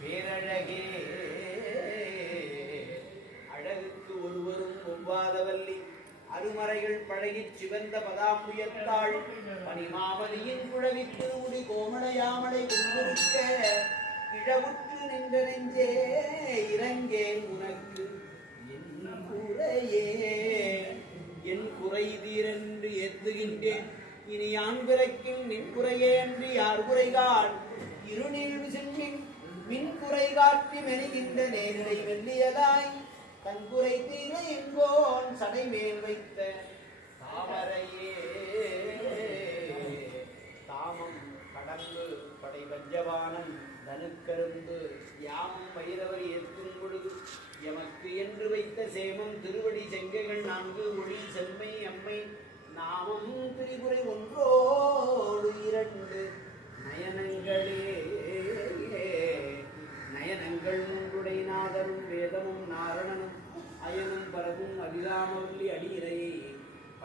பேரழகே அழகுக்கு ஒருவரும் ஒவ்வாதவல்லி அருமறைகள் பழகிச் சிவந்த பதாம்புயத்தாள் பனிமாமதியின் குழவித்து உடி கோமளையாமலை கும்பிருக்க இழவுற்று நின்ற நெஞ்சே இறங்கேன் உனக்கு என் குறையே என் குறை தீரென்று ஏத்துகின்றேன் இனி யான் பிறக்கில் நின் குறையே என்று யார் குறைகால் இருநீழ்வு சென்றின் மின் குறை காற்றி மெழுகின்ற நேரிடை வெள்ளியதாய் கண்குறை தீர என்போன் சடை மேல் வைத்த தாமரையே தாமம் கடம்பு படை வஞ்சவானம் தனுக்கருந்து யாமம் வைரவர் ஏற்கும் பொழுது எமக்கு என்று வைத்த சேமம் திருவடி செங்கைகள் 4 ஒளி செம்மை அம்மை நாமம் திரிபுரை ஒன்றோடு 2 நயனங்களே நயனங்கள் மூன்றுடை நாதரும் வேதமும் நாரணனும் அயனும் பரவும் அதிராமவல்லி அடியிறையை